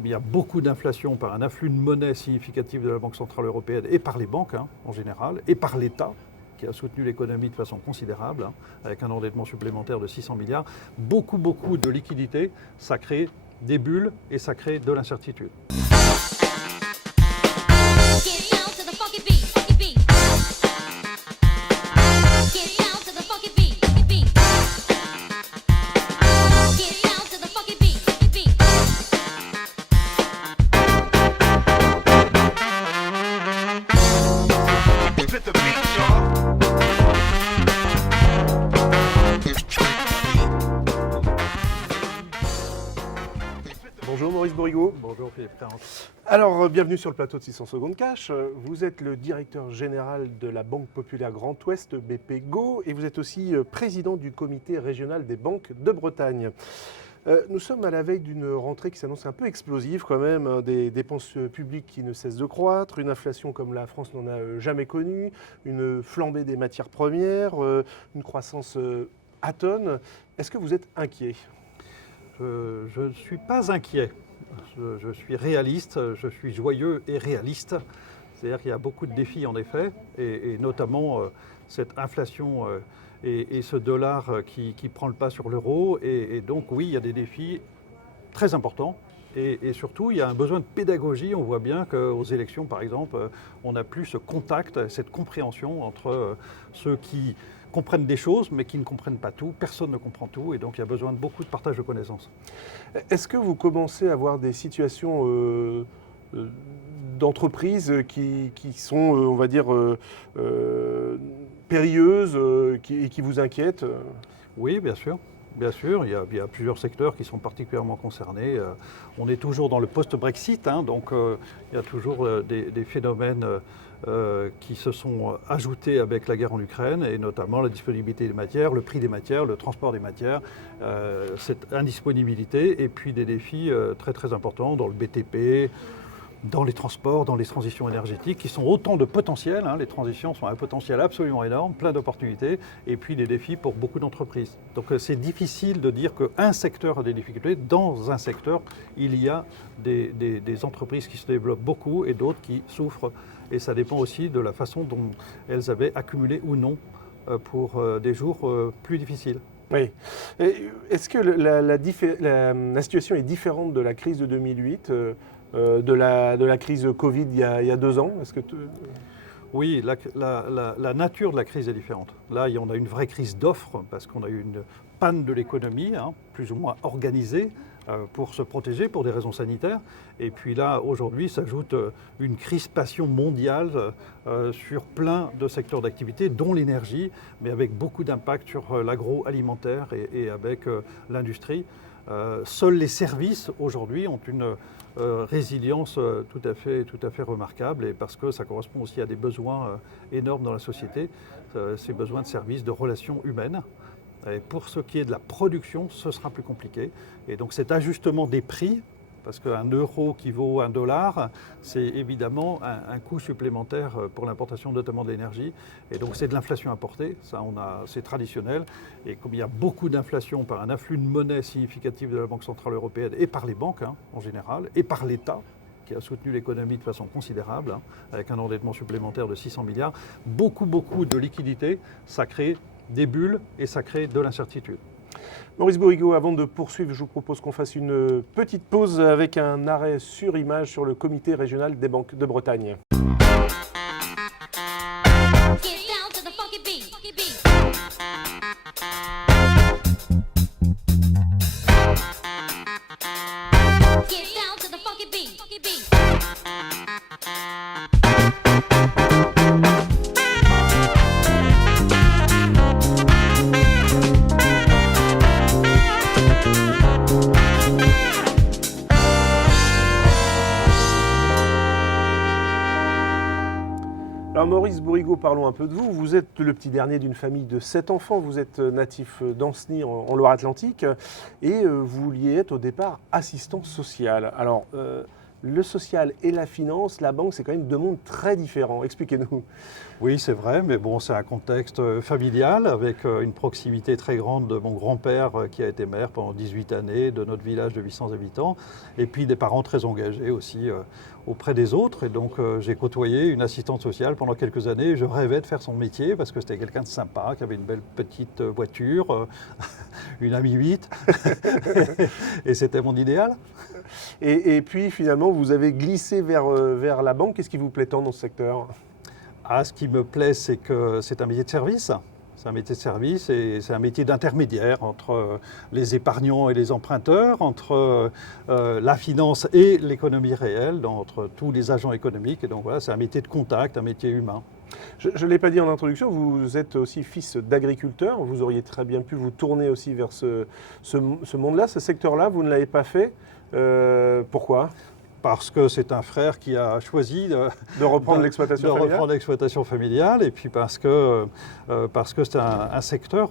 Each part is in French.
comme il y a beaucoup d'inflation par un afflux de monnaie significatif de la Banque Centrale Européenne et par les banques en général, et par l'État, qui a soutenu l'économie de façon considérable, avec un endettement supplémentaire de 600 milliards, beaucoup de liquidités, ça crée des bulles et ça crée de l'incertitude. Bonjour Maurice Bourrigaud. Bonjour Philippe Clarence. Alors, bienvenue sur le plateau de 600 secondes cash. Vous êtes le directeur général de la Banque Populaire Grand Ouest, BPGO, et vous êtes aussi président du comité régional des banques de Bretagne. Nous sommes à la veille d'une rentrée qui s'annonce un peu explosive quand même, des dépenses publiques qui ne cessent de croître, une inflation comme la France n'en a jamais connue, une flambée des matières premières, une croissance atone. Est-ce que vous êtes inquiet ? Je ne suis pas inquiet, je suis réaliste, je suis joyeux et réaliste. C'est-à-dire qu'il y a beaucoup de défis en effet, et notamment cette inflation et ce dollar qui prend le pas sur l'euro. Et donc oui, il y a des défis très importants. Et surtout, il y a un besoin de pédagogie. On voit bien qu'aux élections, par exemple, on n'a plus ce contact, cette compréhension entre ceux qui comprennent des choses, mais qui ne comprennent pas tout. Personne ne comprend tout, et donc il y a besoin de beaucoup de partage de connaissances. Est-ce que vous commencez à avoir des situations d'entreprises qui sont, on va dire, périlleuses et qui vous inquiètent ? Oui, bien sûr. Bien sûr, il y a plusieurs secteurs qui sont particulièrement concernés. On est toujours dans le post-Brexit, donc il y a toujours des phénomènes qui se sont ajoutés avec la guerre en Ukraine, et notamment la disponibilité des matières, le prix des matières, le transport des matières, cette indisponibilité, et puis des défis très importants dans le BTP, dans les transports, dans les transitions énergétiques, qui sont autant de potentiels. Les transitions sont un potentiel absolument énorme, plein d'opportunités, et puis des défis pour beaucoup d'entreprises. Donc c'est difficile de dire qu'un secteur a des difficultés. Dans un secteur, il y a des entreprises qui se développent beaucoup et d'autres qui souffrent. Et ça dépend aussi de la façon dont elles avaient accumulé ou non pour des jours plus difficiles. Oui. Est-ce que la situation est différente de la crise de 2008 de la crise Covid il y a 2 ans? Oui, la nature de la crise est différente. Là, on a une vraie crise d'offres parce qu'on a eu une panne de l'économie, plus ou moins organisée, pour se protéger pour des raisons sanitaires. Et puis là, aujourd'hui, s'ajoute une crispation mondiale sur plein de secteurs d'activité, dont l'énergie, mais avec beaucoup d'impact sur l'agroalimentaire et avec l'industrie. Seuls les services, aujourd'hui, ont une résilience tout à fait remarquable, et parce que ça correspond aussi à des besoins énormes dans la société, ces besoins de services, de relations humaines. Et pour ce qui est de la production, ce sera plus compliqué. Et donc cet ajustement des prix, parce qu'un euro qui vaut $1, c'est évidemment un coût supplémentaire pour l'importation notamment de l'énergie. Et donc c'est de l'inflation importée, c'est traditionnel. Et comme il y a beaucoup d'inflation par un afflux de monnaie significatif de la Banque Centrale Européenne et par les banques en général, et par l'État, qui a soutenu l'économie de façon considérable, avec un endettement supplémentaire de 600 milliards, beaucoup de liquidités, ça crée des bulles et ça crée de l'incertitude. Maurice Bourrigaud, avant de poursuivre, je vous propose qu'on fasse une petite pause avec un arrêt sur image sur le comité régional des banques de Bretagne. Alors Maurice Bourrigaud, parlons un peu de vous. Vous êtes le petit dernier d'une famille de 7 enfants. Vous êtes natif d'Ancenis en Loire-Atlantique et vous vouliez être au départ assistant social. Alors le social et la finance, la banque, c'est quand même deux mondes très différents. Expliquez-nous. Oui, c'est vrai, mais bon, c'est un contexte familial avec une proximité très grande de mon grand-père qui a été maire pendant 18 années de notre village de 800 habitants, et puis des parents très engagés aussi auprès des autres. Et donc j'ai côtoyé une assistante sociale pendant quelques années. Je rêvais de faire son métier parce que c'était quelqu'un de sympa, qui avait une belle petite voiture, une Ami 8, et c'était mon idéal. Et puis finalement, vous avez glissé vers la banque. Qu'est-ce qui vous plaît tant dans ce secteur ? Ce qui me plaît, c'est que c'est un métier de service. C'est un métier de service et c'est un métier d'intermédiaire entre les épargnants et les emprunteurs, entre la finance et l'économie réelle, entre tous les agents économiques. Et donc voilà, c'est un métier de contact, un métier humain. Je ne l'ai pas dit en introduction, vous êtes aussi fils d'agriculteur. Vous auriez très bien pu vous tourner aussi vers ce monde-là, ce secteur-là. Vous ne l'avez pas fait. Pourquoi ? Parce que c'est un frère qui a choisi de reprendre l'exploitation familiale. Et puis parce que c'est un secteur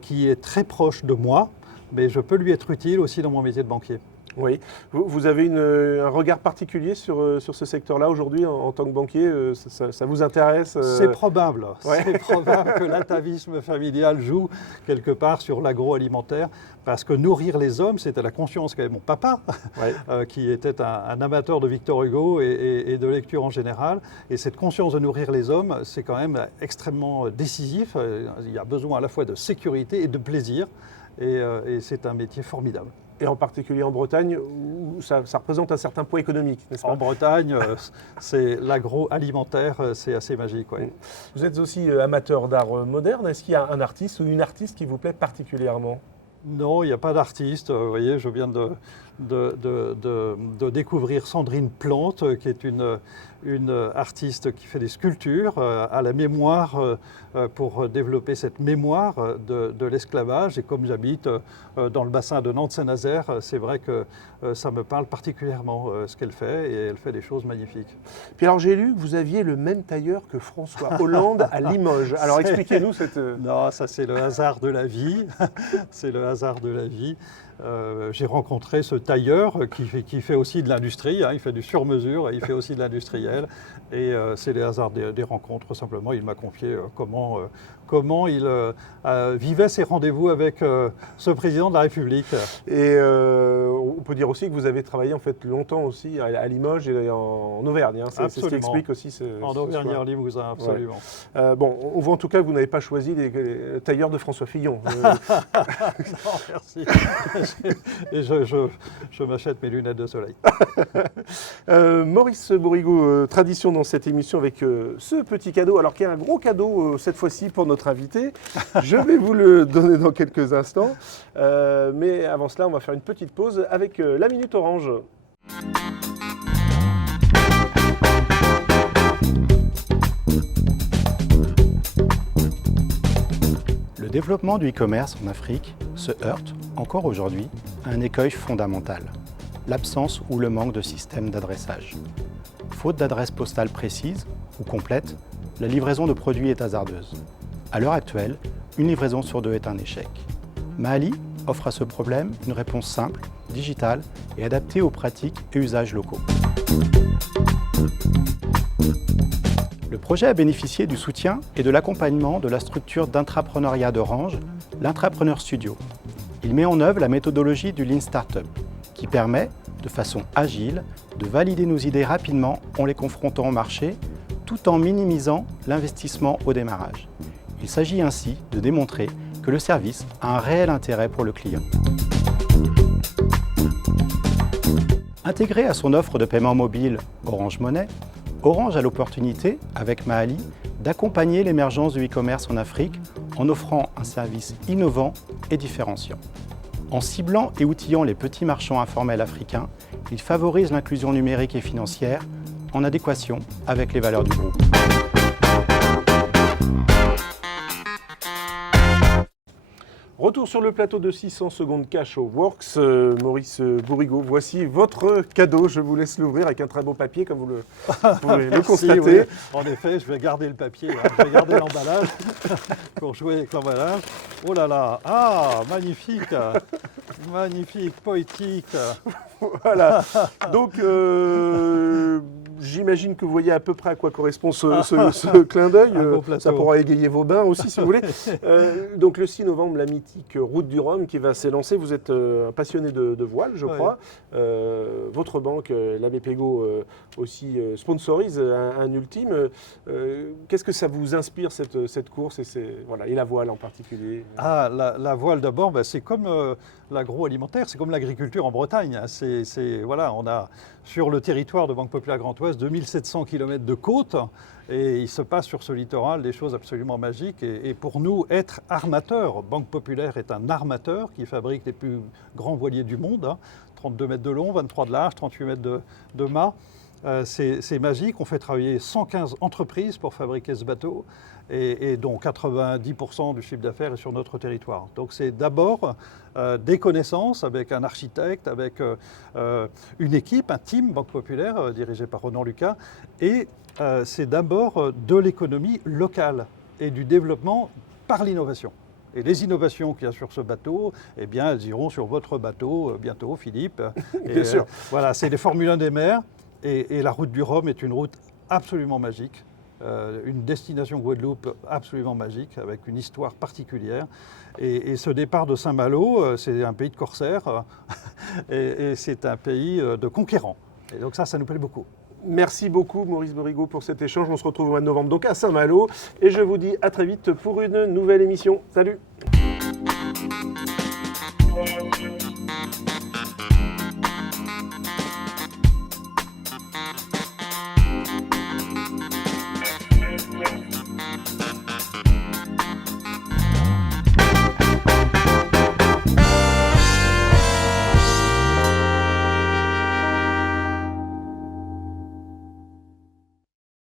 qui est très proche de moi, mais je peux lui être utile aussi dans mon métier de banquier. Oui. Vous avez un regard particulier sur ce secteur-là aujourd'hui en tant que banquier, ça vous intéresse C'est probable. Ouais. C'est probable que l'atavisme familial joue quelque part sur l'agroalimentaire, parce que nourrir les hommes, c'était la conscience qu'avait mon papa, ouais. Qui était un amateur de Victor Hugo et de lecture en général. Et cette conscience de nourrir les hommes, c'est quand même extrêmement décisif. Il y a besoin à la fois de sécurité et de plaisir. Et c'est un métier formidable. Et en particulier en Bretagne, où ça représente un certain poids économique, n'est-ce pas ? En Bretagne, c'est l'agroalimentaire, c'est assez magique. Ouais. Vous êtes aussi amateur d'art moderne. Est-ce qu'il y a un artiste ou une artiste qui vous plaît particulièrement ? Non, il n'y a pas d'artiste. Vous voyez, je viens de découvrir Sandrine Plante, qui est une artiste qui fait des sculptures à la mémoire pour développer cette mémoire de l'esclavage. Et comme j'habite dans le bassin de Nantes-Saint-Nazaire, c'est vrai que ça me parle particulièrement ce qu'elle fait, et elle fait des choses magnifiques. Puis alors j'ai lu que vous aviez le même tailleur que François Hollande à Limoges. Alors expliquez-nous cette... Non, ça c'est le hasard de la vie. C'est le hasard de la vie. J'ai rencontré ce tailleur qui fait aussi de l'industrie, il fait du sur-mesure, il fait aussi de l'industriel, et c'est les hasards des rencontres. Simplement, il m'a confié comment il vivait ses rendez-vous avec ce président de la République. Et on peut dire aussi que vous avez travaillé en fait longtemps aussi à Limoges et en Auvergne. C'est ce qui explique aussi en Auvergne et en Limousin, absolument. Ouais. Bon, on voit en tout cas que vous n'avez pas choisi les tailleurs de François Fillon. Non, merci. Et je m'achète mes lunettes de soleil. Maurice Bourrigaud, tradition dans cette émission avec ce petit cadeau, alors qu'il y a un gros cadeau cette fois-ci pour notre invité. Je vais vous le donner dans quelques instants. Mais avant cela, on va faire une petite pause avec la Minute Orange. Le développement du e-commerce en Afrique se heurte, encore aujourd'hui, à un écueil fondamental, l'absence ou le manque de système d'adressage. Faute d'adresse postale précise ou complète, la livraison de produits est hasardeuse. À l'heure actuelle, une livraison sur deux est un échec. Maali offre à ce problème une réponse simple, digitale et adaptée aux pratiques et usages locaux. Le projet a bénéficié du soutien et de l'accompagnement de la structure d'intrapreneuriat d'Orange, l'Intrapreneur Studio. Il met en œuvre la méthodologie du Lean Startup, qui permet, de façon agile, de valider nos idées rapidement en les confrontant au marché, tout en minimisant l'investissement au démarrage. Il s'agit ainsi de démontrer que le service a un réel intérêt pour le client. Intégré à son offre de paiement mobile Orange Money, Orange a l'opportunité, avec Maali, d'accompagner l'émergence du e-commerce en Afrique en offrant un service innovant et différenciant. En ciblant et outillant les petits marchands informels africains, il favorise l'inclusion numérique et financière en adéquation avec les valeurs du groupe. Retour sur le plateau de 600 secondes cash au Works. Maurice Bourrigaud, voici votre cadeau. Je vous laisse l'ouvrir avec un très beau papier, comme vous pouvez le constater. Oui. En effet, je vais garder le papier, je vais garder l'emballage pour jouer avec l'emballage. Oh là là, magnifique. Magnifique, poétique. Voilà. Donc, j'imagine que vous voyez à peu près à quoi correspond ce clin d'œil. Un beau plateau. Ça pourra égayer vos bains aussi, si vous voulez. Donc, le 6 novembre, la mythique Route du Rhum qui va s'élancer. Vous êtes un passionné de voile, je crois. Votre banque, la BPGO, aussi sponsorise un ultime. Qu'est-ce que ça vous inspire, cette course et la voile en particulier? Ah, la voile d'abord, c'est comme l'agroalimentaire, c'est comme l'agriculture en Bretagne. Hein. Voilà, on a sur le territoire de Banque Populaire Grand Ouest 2700 km de côte et il se passe sur ce littoral des choses absolument magiques. Et pour nous, être armateur, Banque Populaire est un armateur qui fabrique les plus grands voiliers du monde, hein, 32 mètres de long, 23 de large, 38 mètres de mât. C'est magique, on fait travailler 115 entreprises pour fabriquer ce bateau et dont 90% du chiffre d'affaires est sur notre territoire. Donc c'est d'abord des connaissances avec un architecte, avec une équipe, un team Banque Populaire dirigé par Ronan Lucas et c'est d'abord de l'économie locale et du développement par l'innovation. Et les innovations qu'il y a sur ce bateau, eh bien, elles iront sur votre bateau bientôt, Philippe. Bien sûr. Voilà, c'est les Formule 1 des mers. Et la route du Rhum est une route absolument magique, une destination Guadeloupe absolument magique, avec une histoire particulière. Et ce départ de Saint-Malo, c'est un pays de corsaires et c'est un pays de conquérants. Et donc ça nous plaît beaucoup. Merci beaucoup Maurice Borigo pour cet échange. On se retrouve au mois de novembre donc à Saint-Malo. Et je vous dis à très vite pour une nouvelle émission. Salut!